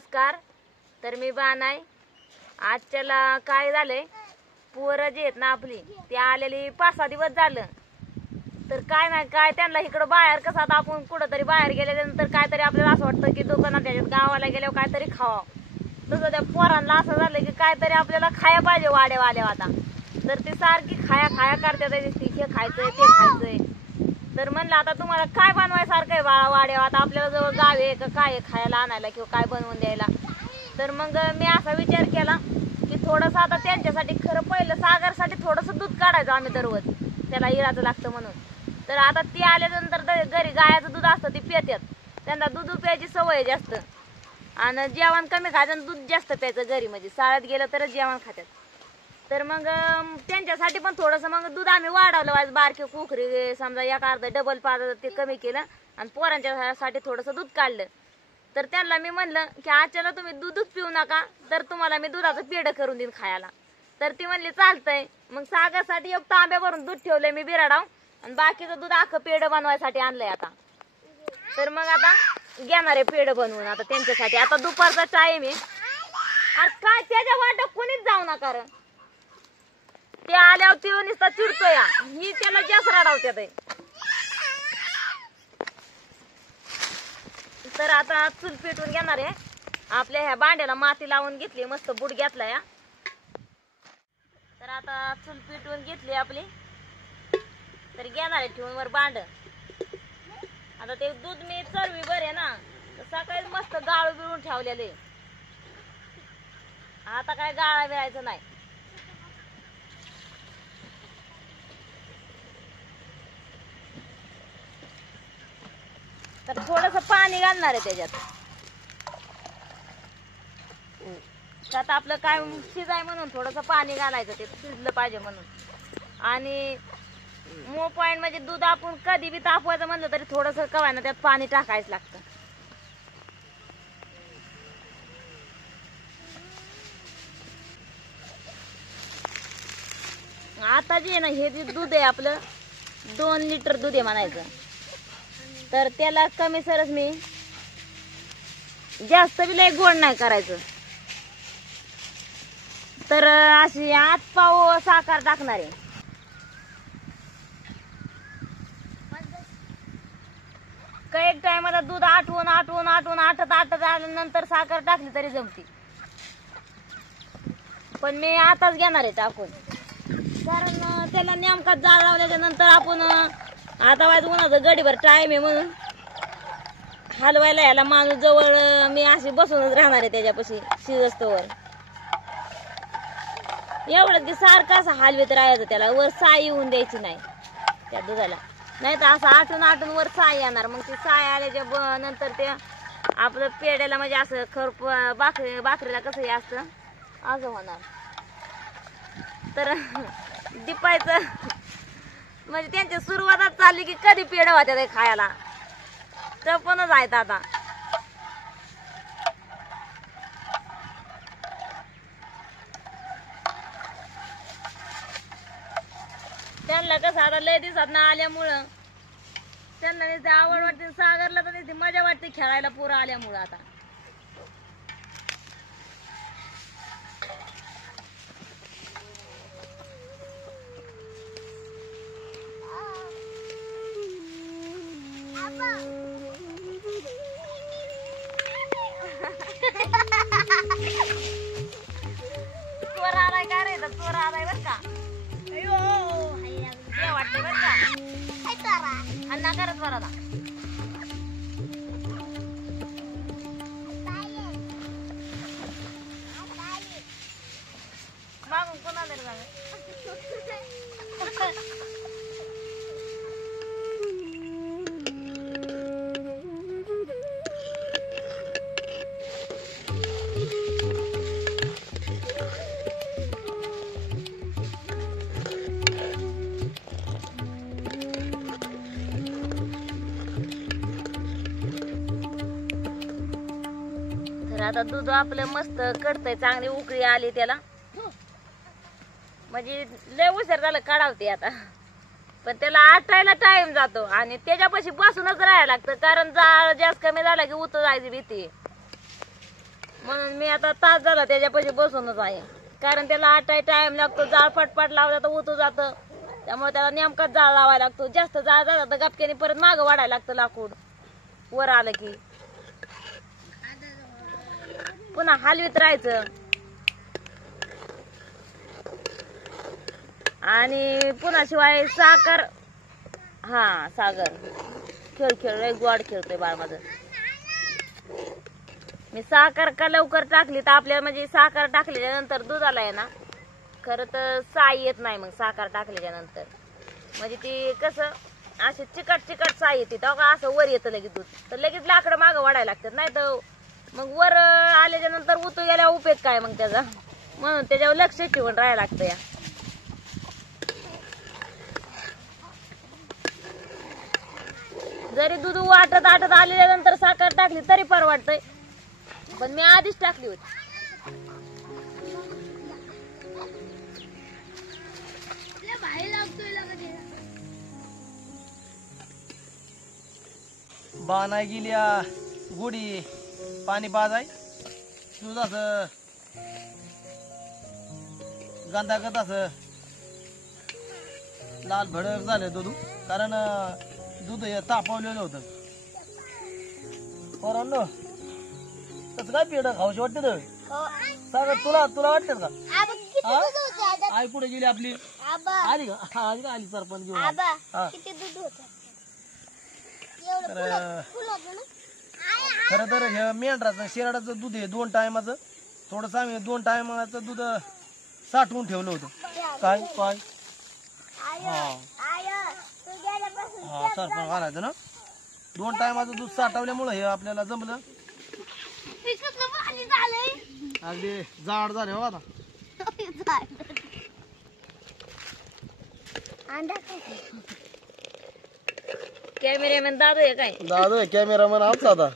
नमस्कार. तर मी बानाय. आजच्याला काय झालंय, पोरं जे आहेत ना आपली ती आलेली 5-6 दिवस झालं. तर काय नाही काय त्यांना इकडं बाहेर कसं आता आपण कुठंतरी बाहेर गेल्यानंतर काहीतरी आपल्याला असं वाटतं की दुकानात त्याच्यात गावाला गेल्यावर काहीतरी खावा. तसं त्या पोरांना असं झालं की काहीतरी आपल्याला खाया पाहिजे वाड्या आता. तर ती सारखी खाया करतात, हे खायचंय ते खायचंय. तर म्हणलं आता तुम्हाला काय बनवायसारखं आहे बाळा वाड्या, आता आपल्याला जवळ गाव आहे का काय खायला आणायला किंवा काय बनवून द्यायला. तर मग मी असा विचार केला की थोडंसं आता त्यांच्यासाठी खरं पहिलं सागरसाठी थोडंसं दूध काढायचं आम्ही दररोज, त्याला इराचं लागतं म्हणून. तर आता ती आल्यानंतर घरी गायाचं दूध असतं ती पितात, त्यांना दूध प्यायची सवय जास्त. आणि जेवण कमी खायचं, दूध जास्त प्यायचं घरी, म्हणजे शाळेत गेलं तरच जेवण खातात. तर मग त्यांच्यासाठी पण थोडंसं मग दूध आम्ही वाढवलं पाहिजे. बारके कुकरी समजा एक अर्धा डबल पाच ते कमी केलं आणि पोरांच्यासाठी थोडंसं दूध काढलं. तर त्यांना मी म्हणलं की आजच्याला तुम्ही दूधच पिऊ नका, तर तुम्हाला मी दुधाचं पेढं करून देईन खायला. तर ती म्हणली चालतंय. मग सागरसाठी एक तांब्यावरून दूध ठेवलंय मी बिराडाव आणि बाकीचं दूध अख्खं पेढं बनवायसाठी आणलंय आता. तर मग आता घेणार आहे पेढं बनवून आता त्यांच्यासाठी. आता दुपारचा टाइम आहे. अरे काय त्याच्या वाटत कोणीच जाऊ नका रे. ते आल्यावर ते नुसता चिडतोय, ही त्याला जास्त रडावत्यात. तर आता चूल पेटवून घेणार आहे. आपल्या ह्या भांड्याला माती लावून घेतली, मस्त बुड घेतलाय. तर आता चूल पेटवून घेतली आपली. तर घेणार आहे ठेवून वर भांड. आता ते दूध मी चरवी बरे ना, तर सकाळी मस्त गाळू बिळून ठेवलेले. आता काय गाळा बिळायचं नाही. तर थोडस पाणी घालणार आहे त्याच्यात. आता आपलं काय शिजाय म्हणून थोडस पाणी घालायचं, ते शिजलं पाहिजे म्हणून. आणि मो पॉइंट म्हणजे दूध आपण कधी बी तापवायचं म्हणलं तरी थोडस कवाय ना त्यात पाणी टाकायचं लागतं. आता जे आहे ना हे जे दूध आहे आपलं 2 लिटर दूध आहे म्हणायचं. तर त्याला कमी सरस मी जास्त बी लय गोड नाही करायचं. तर अशी 8 पाव साखर टाकणार आहे. काही टायमाला दूध आटवून आटत आल्यानंतर साखर टाकली तरी जमती. पण मी आताच घेणार आहे टाकून, कारण त्याला नेमका जाळ लावल्याच्या नंतर आपण आता वाज उन्हाचं गडीभर टाइम आहे म्हणून हलवायला याला माणूस जवळ मी अशी बसूनच राहणार आहे त्याच्यापाशी शिजस्तवर. एवढं की सारखं असं हलवीत राहायचं, त्याला वर साई येऊन द्यायची नाही त्या दुधाला, नाही तर असं आटून वर साई येणार. मग ती साई आल्याच्या नंतर ते आपलं पेड्याला म्हणजे असं खरप भाकरीला कसं हे असतं असं होणार. तर दिपायचं म्हणजे त्यांची सुरुवातच चालली की कधी पेढं होत्या ते खायला. टपणच आहेत आता. त्यांना कसं आता लय दिवसात ना आल्यामुळं त्यांना नुसती आवड वाटते. सागरला तर नुसती मजा वाटते खेळायला पोरं आल्यामुळं. आता चोर आलाय का रे, चोर आलाय बर का. ते वाटते बर का अण्णा करत बरं. मागून कोणाला जाणार. आता दूध आपलं मस्त कडतंय, चांगली उकळी आली त्याला. म्हणजे लय उशीर झालं काढावते आता. पण त्याला आटायला टाइम जातो आणि त्याच्यापाशी बसूनच राहायला लागतं, कारण जाळ जास्त कमी झाला की उतू जायची भीती. म्हणून मी आता तास झाला त्याच्यापाशी बसूनच आहे. कारण त्याला आटाय टाइम लागतो, जाळ पटपट लावला तर उतू जातं. त्यामुळे त्याला नेमकाच जाळ लावायला लागतो. जास्त जाळ झाला तर गपक्याने परत मागं वाढायला लागतं लाकूड वर आलं की. पुन्हा हलवीत राहायचं. आणि पुन्हा शिवाय साखर. हा सागर खेळ गोड खेळतोय बाळ माझं. मी साखर का लवकर टाकली तर आपल्याला म्हणजे साखर टाकल्याच्या नंतर दुधाला आहे ना खरं तर साई येत नाही. मग साखर टाकल्याच्या नंतर म्हणजे ती कसं असे चिकट चिकट साई येते तेव्हा असं वर येतं लगेच दूध. तर लगेच लाकडं मागं वाढायला लागतात. नाही तर मग वर आल्याच्या नंतर उतू गेल्यावर उपयोग काय मग त्याचा. म्हणून त्याच्यावर लक्ष ठेवून राहायला लागतं. या जरी दूध वाटत आटत आलेल्या नंतर साखर टाकली तरी परवडतंय. पण मी आधीच टाकली होती. बाणाय गेल्या गुढी पाणी पाजाय दूध असं गंधागत असं लाल भडक झालं दूध. कारण दूध हे तापवलेलं होतं. पोरांनो तसं काय पेढं खाऊशी वाटते तर सांग. तुला वाटतं का? आई कुठे गेली आपली? आली का? आली का? आली सरपंच घेऊन. खर तर हे मेंढराचं शेराडाचं दूध आहे 2 टायमाचं. थोडस आम्ही 2 टायमाचं दूध साठवून ठेवलं होतं. काय काय हा सरपंच घालायचं ना. 2 टायमाचं दूध साठवल्यामुळं हे आपल्याला जमलं. अगदी जाड झाले हो आता. कॅमेरामॅन दादू आहे काय? दादू आहे कॅमेरामॅन आमचा आता.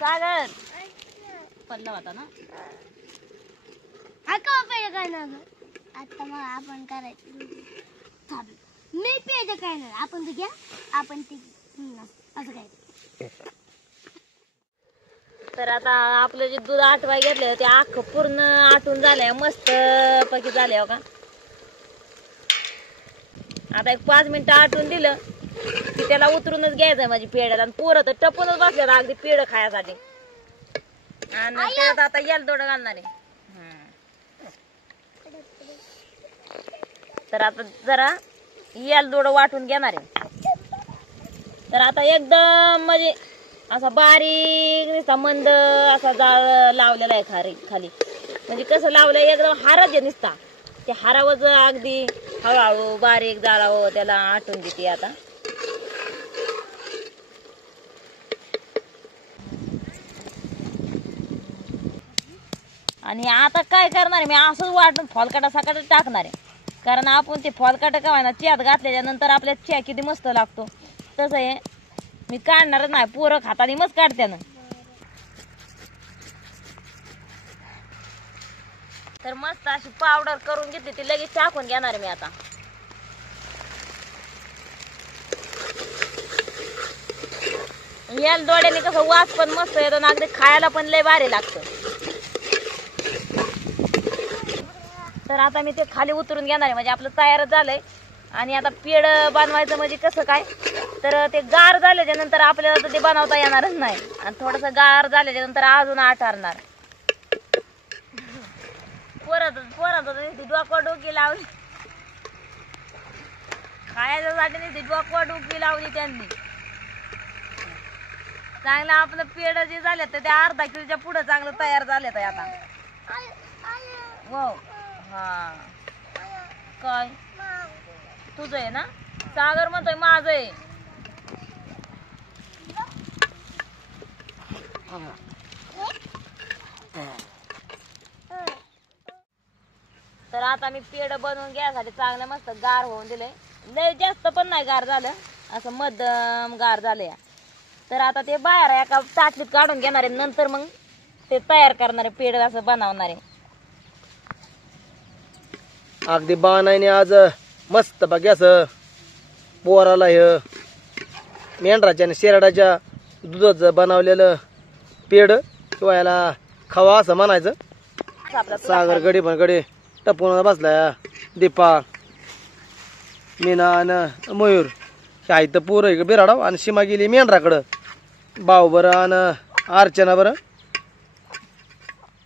सागर पडला होता ना. काय ना आता मग आपण करायचं. मी पेज काय नाही आपण तर घ्या आपण ते असं काय. तर आता आपलं जे दूध आटवाय घेतलं ते अख्खं पूर्ण आटून झालंय. मस्त पैकी झाले हो का. आता एक 5 मिनिटं आटून दिलं की त्याला उतरूनच घ्यायचंय माझी पेड्याला. आणि पोरं तर टपूनच बसले अगदी पेड खायसाठी. आणि त्यात आता याल दोडं घालणार आहे. तर आता जरा याल दोडं वाटून घेणार आहे. तर आता एकदम म्हणजे असा बारीक नुसता मंद असा जाळ लावलेला आहे खाली. म्हणजे कसं लावलंय एकदम हाराच आहे नुसता. त्या हारावर अगदी हळूहळू बारीक जाळावं त्याला आटून देते आता. आणि आता काय करणार आहे मी असंच वाटून फॉलकाटा सकाळच टाकणार आहे. कारण आपण ते फॉलकाटा काय ना चहात घातल्याच्या नंतर आपल्या चहा किती मस्त लागतो. तसं आहे मी काढणारच नाही. पोरं खातानी मस्त काढते ना. तर मस्त अशी पावडर करून घेतली ती लगेच टाकून घेणार मी आता. याल दोड्याने कसं वास पण मस्त येतो ना. अगदी खायला पण लय भारी लागतं. तर आता मी ते खाली उतरून घेणार आहे. म्हणजे आपलं तयारच झालंय. आणि आता पेड बनवायचं म्हणजे कसं काय तर ते गार झाल्याच्या नंतर आपल्याला तर ते बनवता येणारच नाही. आणि थोडस गार झाल्याच्या नंतर अजून आटारणार. पोरांचं डोकी लावली खायच्यासाठी नाही. डोकी लावली त्यांनी. चांगलं आपलं पेड जे झाले तर ते अर्धा किलोच्या पुढे चांगलं तयार झाले आता. हो हा काय तुझं आहे ना. सागर म्हणतोय माझं आहे. तर आता मी पेड बनवून घ्यायसाठी चांगलं मस्त गार होऊन दिलंय. लय जास्त पण नाही गार झालं असं मध्यम गार झालंय. तर आता ते बाहेर एका ताटलीत काढून घेणार आहे. नंतर मग ते तयार करणार आहे पेड असं बनवणार आहे. अगदी बाणाने आज मस्त बघ असं पोराला हे मेंढराच्या आणि शेरडाच्या दुधाचं बनवलेलं पेड किंवा याला खवा असं म्हणायचं. सागर गडी पण गडी टपून बसलाय. दीपा, मीना आणि मयूर हे आहे तर पोरं इकडे बिराडाव आणि सीमा गेली मेंढराकडं. भाऊ बरं आणि अर्चना बरं.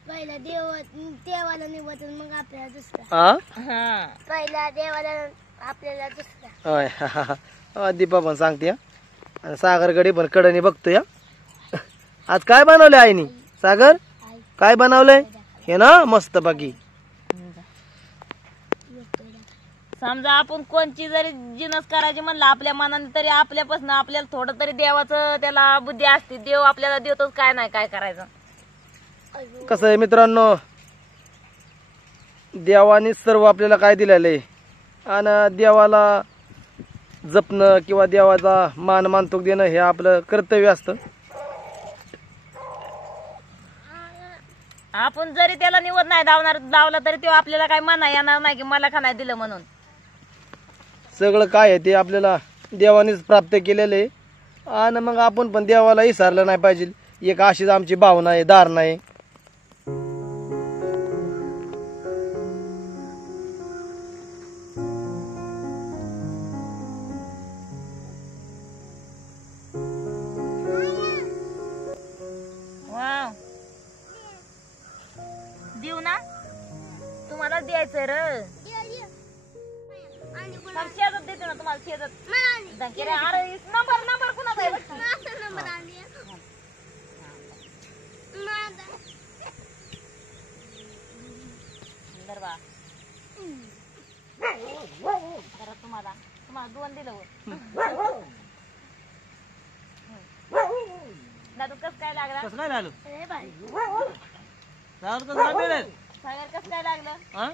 पहिला देवाला निवत मग आपल्याला दुसरा. हा पहिला देवाला आपल्याला दुसरा. होय. दीपा पण सांगते हा. आणि सागर गडी पण कडनी बघतोय. आज काय बनवलंय आईनी? सागर काय बनवलंय? हे ना मस्त बाकी. समजा आपण कोणची जरी जिनस करायची म्हणलं आपल्या मनाने तरी आपल्यापासून आपल्याला थोडं तरी देवाचं त्याला बुद्धी असते. देव आपल्याला देतोच काय नाही काय करायचं. कसं आहे मित्रांनो, देवाने सर्व आपल्याला काय दिलेलं आहे आणि देवाला जपणं किंवा देवाचा मान मानतोक देणं हे आपलं कर्तव्य असतं. आपण जरी त्याला निवड नाही लावला तरी तो आपल्याला काय म्हणा येणार नाही की मला का नाही दिलं म्हणून. सगळं काय आहे ते आपल्याला देवानेच प्राप्त केलेलं आहे आणि मग आपण पण देवाला विसरलं नाही पाहिजे. एक अशीच आमची भावना आहे, धारणा आहे. वाव देऊ ना तुम्हाला द्यायचं र. शेतात देते ना तुम्हाला शेतात. अरे नंबर कुणाचा आहे? बरं तुम्हाला दोन दिलं. दादू कस काय लागला? कसं काय झालं? अरे बाई. सागर कसं काय सागर कस काय लागलं? हा